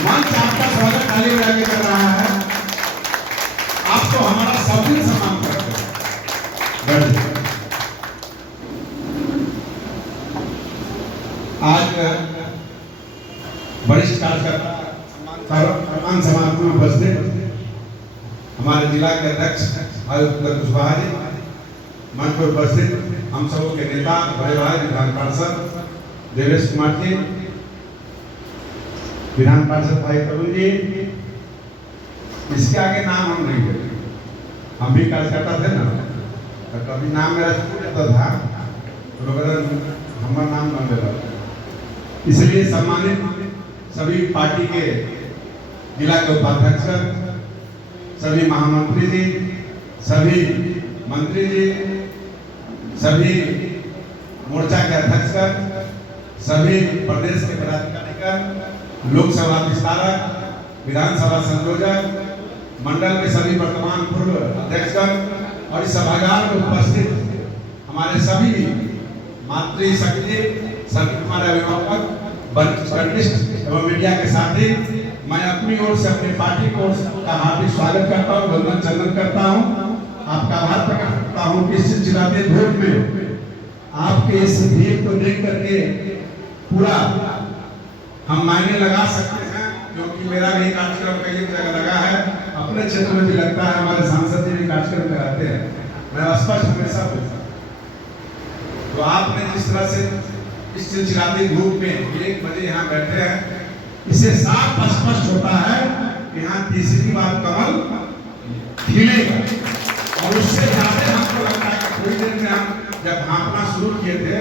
मंच आपका स्वागत ताली बजा के कर रहा है। आप तो हमारा सब दिन सम्मान करते हैं। आज वरिष्ठ कार्यकर्ता सम्मान समारोह में उपस्थित हमारे जिला के अध्यक्ष आयुक्त कुशवाहा जी, मंच पर उपस्थित हम सबों के नेता बड़े भाई विधान पार्षद देवेश कुमार जी, विधान पार्षद भाई तरुण जी, इसके आगे नाम हम नहीं लेते, हम भी कार्यकर्ता थे ना, तो कभी नाम मेरा छूट जाता था तो लोग हमारा नाम न लेता, इसलिए सम्मानित सभी पार्टी के जिला के उपाध्यक्ष, सभी महामंत्री जी, सभी मंत्री जी, सभी मोर्चा के अध्यक्ष, सभी प्रदेश के पदाधिकारी, लोकसभा विस्तारक, विधानसभा संयोजक, मंडल के सभी वर्तमान पूर्व अध्यक्ष और इस सभागार में उपस्थित हमारे सभी मातृशक्ति, सभी हमारे अभिभावक, वरिष्ठ एवं मीडिया के साथी, मैं अपनी ओर से अपनी पार्टी को का हार्दिक स्वागत करता हूँ, वंदन चंदन करता हूँ, आपका आभार प्रकट करता हूँ कि इस चिल्लाते धूप में आपके इस भीड़ को देख करके पूरा हम मायने लगा सकते हैं, क्योंकि मेरा भी कार्यक्रम कई जगह लगा है, अपने क्षेत्र में भी लगता है, हमारे सांसद जी भी कार्यक्रम कराते हैं, मैं स्पष्ट हमेशा बोलता हूँ। तो आपने जिस तरह से इस चिल्लाते धूप में 1 बजे यहाँ बैठे हैं, इससे साफ स्पष्ट होता है कि यहाँ तीसरी बार कमल खिलेगा, और उससे ज्यादा हमको लगता है कि थोड़ी देर में हम जब भापना शुरू किए थे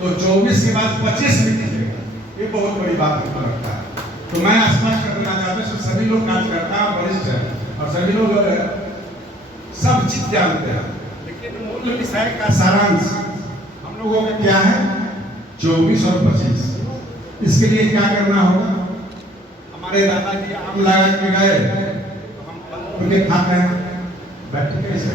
तो 24 के बाद 25 में खिलेगा, ये बहुत बड़ी बात हमको लगता है। तो मैं स्पष्ट करना चाहता हूँ, सभी लोग कार्यकर्ता वरिष्ठ हैं और सभी लोग सब चीज जानते हैं, लेकिन मूल विषय का सारांश हम लोगों में क्या है, 24 और 25। इसके लिए क्या करना होगा, हमारे दादाजी आम लगा के गए तो हम उनके खाते हैं, बैठ के इसे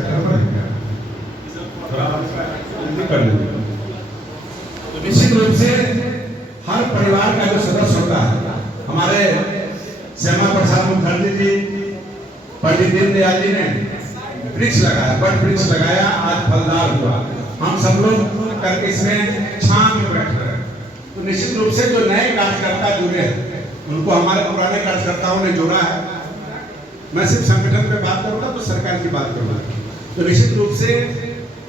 तो निश्चित रूप से हर परिवार का जो सदस्य होता है, हमारे श्यामा प्रसाद मुखर्जी जी, पंडित दीनदयाल जी ने वृक्ष लगाया, बट वृक्ष लगाया, आज फलदार हुआ, हम सब लोग करके इसमें छांव में बैठ रहे हैं। तो निश्चित रूप से जो नए कार्यकर्ता जुड़े हैं उनको हमारे पुराने कार्यकर्ताओं ने जोड़ा है। मैं सिर्फ संगठन पे बात करूंगा तो सरकार की बात करूंगा। तो निश्चित रूप से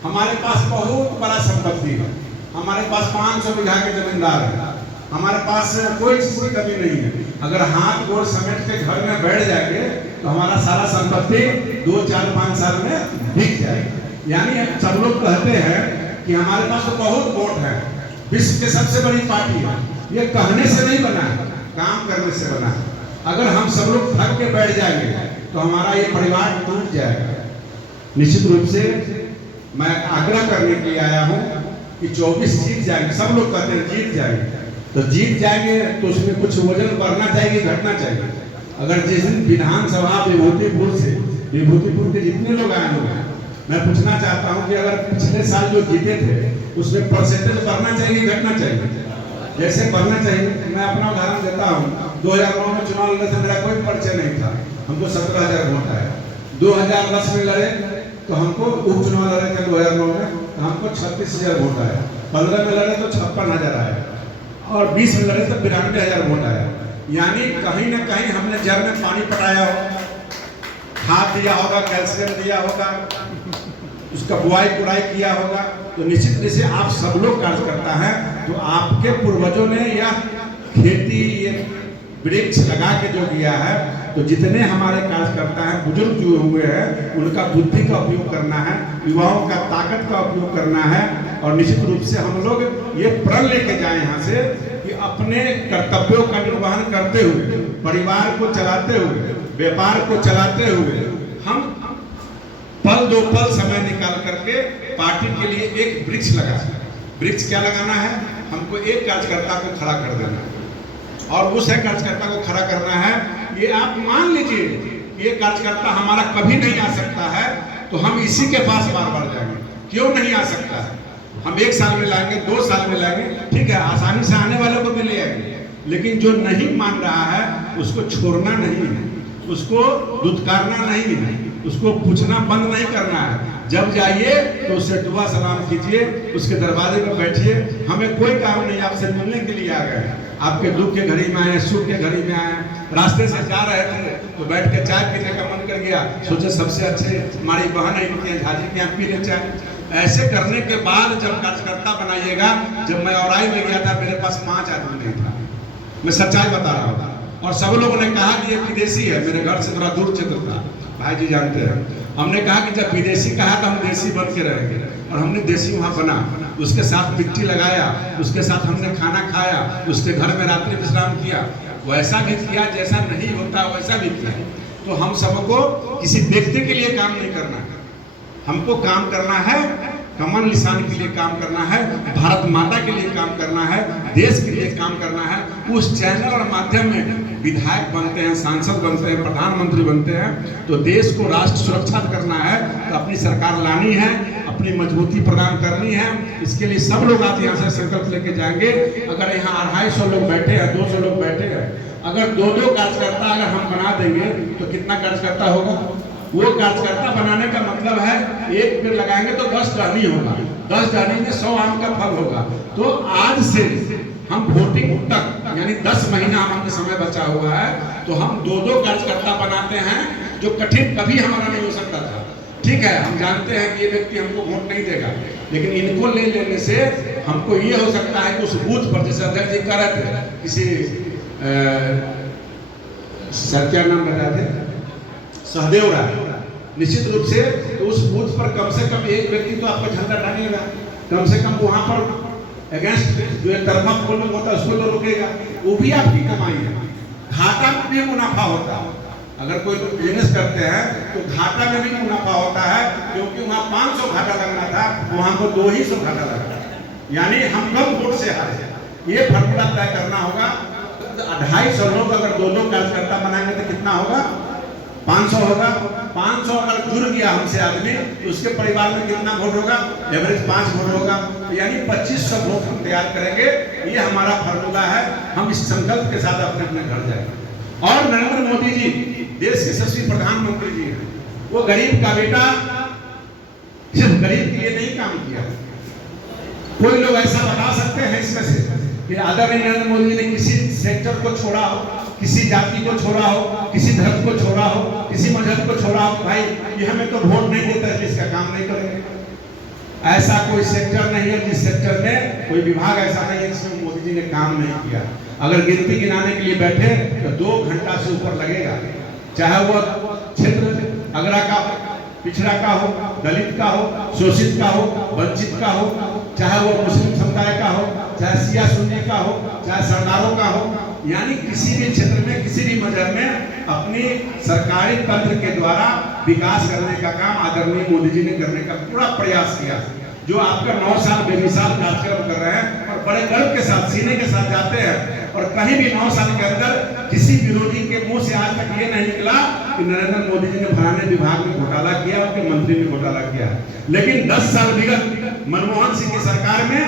हमारे पास बहुत बड़ा संपत्ति है, हमारे पास 500 बीघा के जमींदार है, हमारे पास कोई चीज की कमी नहीं है। अगर हाथ गोड़ समेट के घर में बैठ जाएंगे तो हमारा सारा संपत्ति 2, 4, 5 साल में बिक जाएगी। यानी सब लोग कहते हैं कि हमारे पास तो बहुत वोट है, विश्व की सबसे बड़ी पार्टी है, ये कहने से नहीं बना है, काम करने से बना है। अगर हम सब लोग थक के बैठ जाएंगे तो हमारा ये परिवार टूट जाएगा। निश्चित रूप से मैं आग्रह करने के लिए आया हूँ कि 24 जीत जाएंगे, सब लोग कहते हैं जीत जाएंगे, तो जीत जाएंगे तो उसमें कुछ वजन बढ़ना चाहिए, घटना चाहिए। अगर जिस दिन विधानसभा विभूतिपुर के जितने लोग आए होंगे, मैं पूछना चाहता हूँ कि अगर पिछले साल जो जीते थे उसमें परसेंटेज बढ़ना चाहिए, घटना चाहिए? जैसे बढ़ना चाहिए। मैं अपना उदाहरण देता हूँ, 2009 में चुनाव लड़ने से मेरा कोई परिचय नहीं था, हमको 17,000 वोट आया। 2010 में लड़े तो हमको उपचुनाव लड़े थे 2009 में, तो हमको 36,000 वोट आया। 15 में लड़े तो 56,000 आया, और 20 में लड़े तो 92,000 वोट आया। यानी कहीं ना कहीं हमने जड़ में पानी पटाया होगा, खाद दिया होगा, कैल्शियम दिया होगा, उसका बुआई कुड़ाई किया होगा। तो निश्चित रूप से आप सब लोग कार्यकर्ता हैं, तो आपके पूर्वजों ने यह खेती, ये वृक्ष लगा के जो किया है, तो जितने हमारे कार्यकर्ता हैं, बुजुर्ग जो हुए हैं, उनका बुद्धि का उपयोग करना है, युवाओं का ताकत का उपयोग करना है, और निश्चित रूप से हम लोग ये प्रण लेके जाए यहाँ से कि अपने कर्तव्यों का निर्वहन करते हुए, परिवार को चलाते हुए, व्यापार को चलाते हुए, हम पल दो पल समय निकाल करके पार्टी के लिए एक वृक्ष लगाए। वृक्ष क्या लगाना है, हमको एक कार्यकर्ता को खड़ा कर देना है, और उस कार्यकर्ता को खड़ा करना है। ये आप मान लीजिए ये कार्यकर्ता हमारा कभी नहीं आ सकता है, तो हम इसी के पास बार बार जाएंगे। क्यों नहीं आ सकता है? हम 1 साल में लाएंगे, 2 साल में लाएंगे, ठीक है, आसानी से आने वालों को भी ले आएंगे, लेकिन जो नहीं मान रहा है उसको छोड़ना नहीं है, उसको दुत्कारना नहीं है, उसको पूछना बंद नहीं करना है। जब जाइए तो उससे दुआ सलाम कीजिए, उसके दरवाजे पर बैठिए। हमें कोई काम नहीं, आपसे मिलने के लिए आ गए, आपके दुख के घड़ी में आए, सुख के घड़ी में आए। रास्ते से जा रहे थे तो बैठ के चाय पीने का मन कर गया, सोचे सबसे अच्छे हमारी बहन है झाजी के यहाँ पी ले चाय। ऐसे करने के बाद जब कार्यकर्ता बनाइएगा, जब मैं औराई में गया था मेरे पास 5 आदमी नहीं था, मैं सच्चाई बता रहा हूँ। और सब लोगों ने कहा कि ये विदेशी है, मेरे घर से थोड़ा दूर क्षेत्र था, भाई जी जानते हैं। हमने कहा कि जब विदेशी कहा तो हम देसी बन के रहेंगे, और हमने देसी वहाँ बना, उसके साथ मिट्टी लगाया, उसके साथ हमने खाना खाया, उसके घर में रात्रि विश्राम किया, वैसा भी किया जैसा नहीं होता वैसा भी किया। तो हम सबको किसी व्यक्ति के लिए काम नहीं करना है, हमको काम करना है कमल निशान के लिए काम करना है, भारत माता के लिए काम करना है, देश के लिए काम करना है। उस चैनल और माध्यम में विधायक बनते हैं, सांसद बनते हैं, प्रधानमंत्री बनते हैं, तो देश को राष्ट्र सुरक्षा करना है, तो अपनी सरकार लानी है, अपनी मजबूती प्रदान करनी है। इसके लिए सब लोग आज यहाँ से संकल्प लेके जाएंगे। अगर यहाँ 250 लोग बैठे हैं, 200 लोग बैठे हैं, अगर 2-2 कार्यकर्ता अगर हम बना देंगे तो कितना कार्यकर्ता होगा? वो कार्यकर्ता बनाने का मतलब है एक पेड़ लगाएंगे तो 10 टहनी होगा, 10 टहनी में 100 आम का फल होगा। तो आज से हम वोटिंग तक यानी 10 महीना हमारे समय बचा हुआ है, तो हम 2-2 कार्यकर्ता बनाते हैं, जो कठिन कभी हमारा नहीं हो सकता था। ठीक है, हम जानते हैं कि ये व्यक्ति हमको वोट नहीं देगा, लेकिन इनको ले लेने से हमको ये हो सकता है कि उस बूथ पर, जैसे अध्यक्ष जी कह रहे थे, किसी सर क्या नाम बताए थे, सहदेव राय, निश्चित रूप से तो उस बूथ पर कम से कम एक व्यक्ति तो आपका झंडा टांगेगा, कम से कम वहां पर अगेंस्ट जो एक तरफा खोल होता है उसको तो रुकेगा। वो भी आपकी कमाई है, घाटा में भी मुनाफा होता है। अगर कोई बिजनेस करते हैं तो घाटा में भी मुनाफा होता है, क्योंकि वहाँ 500 घाटा लगना था, वहां को 200 घाटा लगा, यानी हम कम वोट से हारे। ये फॉर्मूला तय करना होगा। 250 लोग अगर 2-2 कार्यकर्ता बनाएंगे तो कितना होगा? 500 होगा। 500 अगर जुड़ गया हमसे आदमी तो उसके परिवार में कितना वोट होगा? एवरेज 5 वोट होगा, यानी 2500 वोट हम तैयार करेंगे। ये हमारा फॉर्मूला है। हम इस संकल्प के साथ अपने अपने घर जाएंगे। और नरेंद्र मोदी जी देश के यशस्वी प्रधानमंत्री जी हैं, वो गरीब का बेटा सिर्फ गरीब के लिए नहीं काम किया। कोई लोग ऐसा बता सकते हैं इसमें से कि आदरणीय नरेंद्र मोदी ने किसी सेक्टर को छोड़ा हो, किसी जाति को छोड़ा हो, किसी धर्म को छोड़ा हो, किसी मजहब को छोड़ा हो, भाई ये हमें तो वोट नहीं देता है, इसका काम नहीं करेंगे। ऐसा कोई सेक्टर नहीं है जिस सेक्टर में कोई विभाग ऐसा नहीं है जिसमें मोदी जी ने काम नहीं किया। अगर गिनती गिनाने के लिए बैठे तो 2 घंटा से ऊपर लगेगा, चाहे वो क्षेत्र अगरा का, पिछड़ा का हो, दलित का हो, शोषित का हो, वंचित का हो, चाहे वो मुस्लिम समुदाय का हो, चाहे सिया सुन्नी का हो, चाहे सरदारों का हो, यानी किसी भी क्षेत्र में, किसी भी मजहब में अपनी सरकारी तंत्र के द्वारा विकास करने का काम आदरणीय मोदी जी ने करने का पूरा प्रयास किया। जो आपका 9 साल बेमिसाल कार्यक्रम कर रहे हैं और बड़े गर्व के साथ सीने के साथ जाते हैं, और कहीं भी 9 साल के अंदर किसी विरोधी के मुंह से आज तक ये नहीं निकला कि नरेंद्र मोदी जी ने फलाने विभाग में घोटाला किया, उनके मंत्री ने घोटाला किया। लेकिन 10 साल विगत मनमोहन सिंह की सरकार में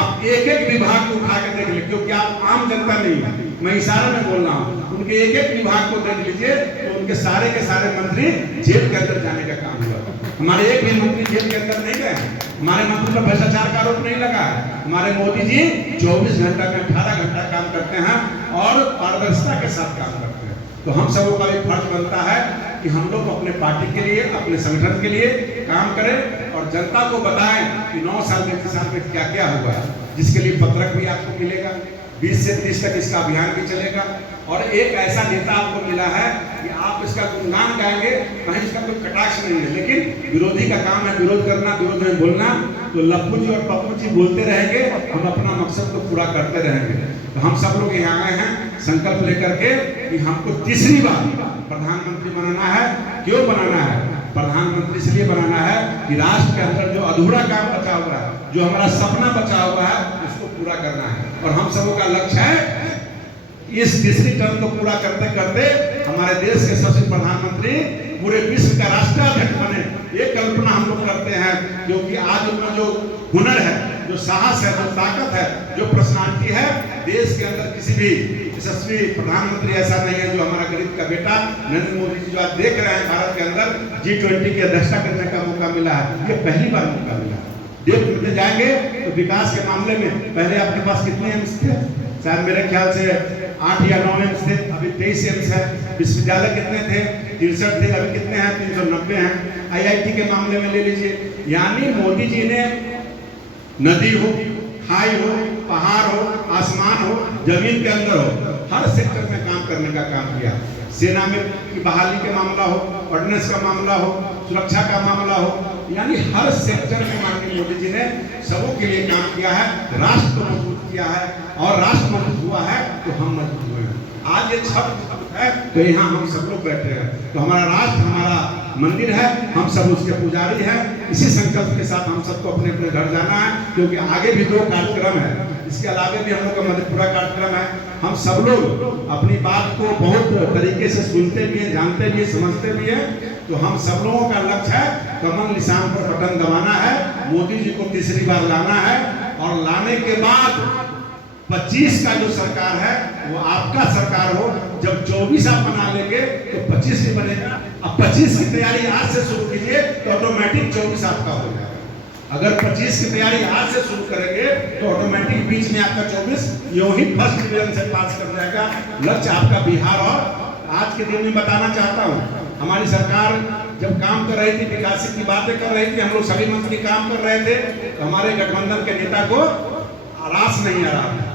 आप एक-एक विभाग को उठा के देख लीजिए, क्योंकि आप आम जनता नहीं है, मैं इशारे में बोल रहा हूँ, उनके एक-एक विभाग को देख लीजिए तो उनके सारे के सारे मंत्री जेल के अंदर जाने का काम हुआ। हमारे एक भी मंत्री जेल के अंदर नहीं गए, हमारे मंत्री पर भ्रष्टाचार का आरोप नहीं लगा है। हमारे मोदी जी 24 घंटा में 18 घंटा काम करते हैं और पारदर्शिता के साथ काम करते हैं। तो हम सबों का भी फर्ज बनता है कि हम लोग अपने पार्टी के लिए, अपने संगठन के लिए काम करें और जनता को बताएं कि 9 साल में 3 साल में क्या क्या हुआ है, जिसके लिए पत्रक भी आपको मिलेगा, 20 से 30 तक इसका अभियान भी चलेगा। और एक ऐसा नेता आपको मिला है कि आप इसका गुणगान गाएंगे, कहीं इसका कोई कटाक्ष नहीं है, लेकिन विरोधी का काम है विरोध करना, विरोध में बोलना। तो लप्पू जी और पप्पू जी बोलते रहेंगे, हम अपना मकसद को पूरा करते रहेंगे। तो हम सब लोग यहाँ आए हैं संकल्प लेकर के कि हमको तीसरी बार प्रधानमंत्री बनाना है। क्यों बनाना है? प्रधानमंत्री इसलिए बनाना है कि राष्ट्र के अंदर जो अधूरा काम बचा हुआ है, जो हमारा सपना बचा हुआ है, उसको पूरा करना है। और हम सबों का लक्ष्य है इस तीसरी टर्म को पूरा करते करते हमारे देश के सबसे प्रधानमंत्री पूरे विश्व का राष्ट्राध्यक्ष बने। ये कल्पना हम लोग करते हैं, क्योंकि आज उनका जो हुनर है, जो साहस है, जो ताकत है, जो पर्सनालिटी है, देश के अंदर किसी भी यशस्वी प्रधानमंत्री ऐसा नहीं है जो मोदी का बेटा नरेंद्र मोदी जी जो आज देख रहे हैं भारत के अंदर G20 की अध्यक्षता करने का मौका मिला है, ये पहली बार मौका मिला। देश में जाएंगे तो विकास के मामले में पहले आपके पास कितने एम्स थे? शायद मेरे ख्याल से 8 या 9 एम्स थे, अभी 23 एम्स है। विश्वविद्यालय कितने थे? 63 थे, अभी कितने हैं? 390 हैं। IIT के मामले में ले लीजिए, यानी मोदी जी ने नदी हो, खाई हो, पहाड़ हो, आसमान हो, जमीन के अंदर हो, हर सेक्टर में काम करने का काम किया। सेना में की बहाली के मामला हो, ऑर्डिनेंस का मामला हो, सुरक्षा का मामला हो, यानी हर सेक्टर में माननीय मोदी जी ने सबों के लिए काम किया है, राष्ट्र को मजबूत किया है, और राष्ट्र मजबूत हुआ है तो हम मजबूत हुए हैं। आज ये छठ है तो यहाँ हम सब लोग बैठे हैं, तो हमारा राष्ट्र हमारा मंदिर है, हम सब उसके पुजारी हैं। इसी संकल्प के साथ हम सबको अपने अपने घर जाना है, क्योंकि आगे भी 2 कार्यक्रम है, इसके अलावा भी हम लोग का मधेपुरा कार्यक्रम है। हम सब लोग अपनी बात को बहुत तरीके से सुनते भी हैं, जानते भी हैं, समझते भी हैं। तो हम सब लोगों का लक्ष्य है कमल निशान पर बटन दबाना है, मोदी जी को तीसरी बार लाना है, और लाने के बाद 25 का जो सरकार है वो आपका सरकार हो। जब 24 आप बना लेंगे तो 25 भी बनेगा। अब 25 की तैयारी आज से शुरू कीजिए तो ऑटोमेटिक 24 आपका हो जाएगा। अगर 25 की तैयारी आज से शुरू करेंगे तो ऑटोमेटिक बीच में आपका 24 यूं ही फर्स्ट डिवीजन से पास कर जाएगा। लक्ष्य आपका बिहार। और आज के दिन में बताना चाहता हूँ, हमारी सरकार जब काम कर रही थी, विकास की बातें कर रही थी, हम लोग सभी मंत्री काम कर रहे थे, तो हमारे गठबंधन के नेता को आरास नहीं आ रहा था।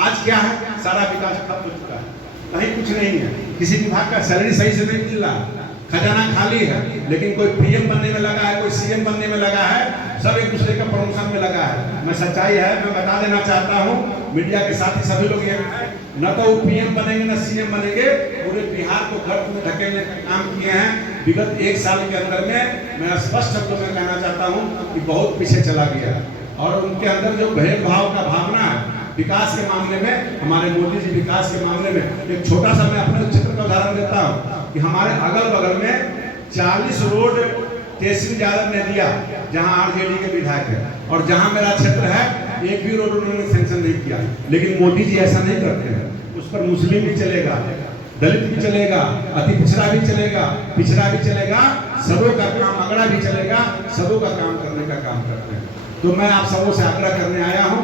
आज क्या है? सारा विकास खत्म हो चुका है, कहीं कुछ नहीं है, किसी विभाग का सैलरी सही से नहीं मिल रहा, खजाना खाली है। लेकिन कोई PM बनने में लगा है, कोई CM बनने में लगा है, सब एक दूसरे का प्रमोशन में लगा है। मैं सच्चाई है, मैं बता देना चाहता हूँ, मीडिया के साथ ही सभी लोग यहाँ हैं, न तो PM बनेंगे न CM बनेंगे, पूरे बिहार को गर्त में धकेलने का काम किए हैं। विगत 1 साल के अंदर में मैं स्पष्ट शब्दों में कहना चाहता हूँ कि बहुत पीछे चला गया, और उनके अंदर जो भेदभाव का भावना है विकास के मामले में, हमारे मोदी जी विकास के मामले में, एक छोटा सा मैं अपने क्षेत्र का उदाहरण देता हूँ कि हमारे अगल बगल में 40 रोड तेजस्वी यादव ने दिया, जहां RJD के विधायक है, और जहां मेरा क्षेत्र है एक भी रोड उन्होंने सेंक्शन नहीं किया। लेकिन मोदी जी ऐसा नहीं करते हैं, उस पर मुस्लिम भी चलेगा, दलित भी चलेगा, अति पिछड़ा भी चलेगा, पिछड़ा भी चलेगा, सबों का काम, अगड़ा भी चलेगा, सबों का काम करने का काम करते हैं। तो मैं आप सबों से आग्रह करने आया हूँ,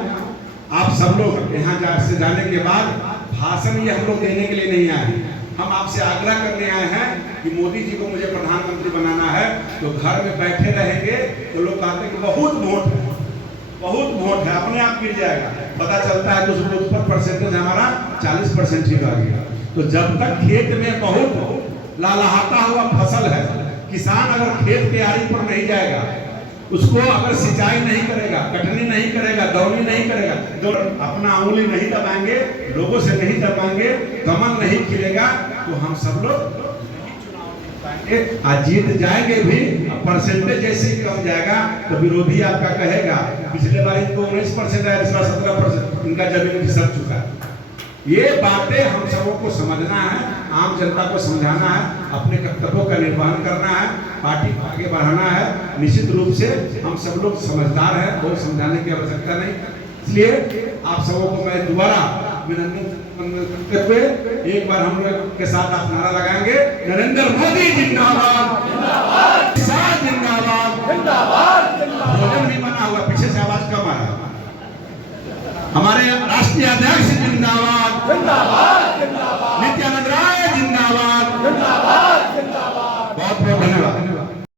आप सब लोग यहाँ से जाने के बाद भाषण ये हम लोग देने के लिए नहीं आए हैं, हम आपसे आग्रह करने आए हैं कि मोदी जी को मुझे प्रधानमंत्री बनाना है। तो घर में बैठे रहेंगे तो लोग कहते हैं कि बहुत वोट है, बहुत वोट है, अपने आप गिर जाएगा। पता चलता है कि उसमें ऊपर परसेंटेज हमारा 40% ही रह गया। तो जब तक खेत में बहुत लहलहाता हुआ फसल है, किसान अगर खेत की आड़ी पर नहीं जाएगा, उसको अगर सिंचाई नहीं करेगा, कटनी नहीं करेगा, दौनी नहीं करेगा, तो अपना उंगली नहीं दबाएंगे, लोगों से नहीं दबाएंगे, कमल नहीं खिलेगा, तो हम सब लोग आज जीत जाएंगे भी, परसेंटेज जैसे ही कम जाएगा तो विरोधी आपका कहेगा पिछले बार इनको 19% आया, इस बार 17%, इनका जमीन खिसक चुका है। ये बातें हम सबों को समझना है, आम जनता को समझाना है, अपने कर्तव्यों का निर्वहन करना है, पार्टी को आगे बढ़ाना है। निश्चित रूप से हम सब लोग समझदार हैं, कोई समझाने की आवश्यकता नहीं। इसलिए आप सबों को मैं दोबारा करते हुए एक बार हम लोग के साथ आप नारा लगाएंगे, नरेंद्र मोदी जिंदाबाद, जिंदाबाद, जिंदाबाद। भोजन भी बना हुआ, पीछे से आवाज कम आ रहा है। हमारे राष्ट्रीय अध्यक्ष जिंदाबाद, जिंदाबाद, जिंदाबाद। नित्यानंद राय जिंदाबाद, जिंदाबाद, जिंदाबाद। बहुत बहुत धन्यवाद।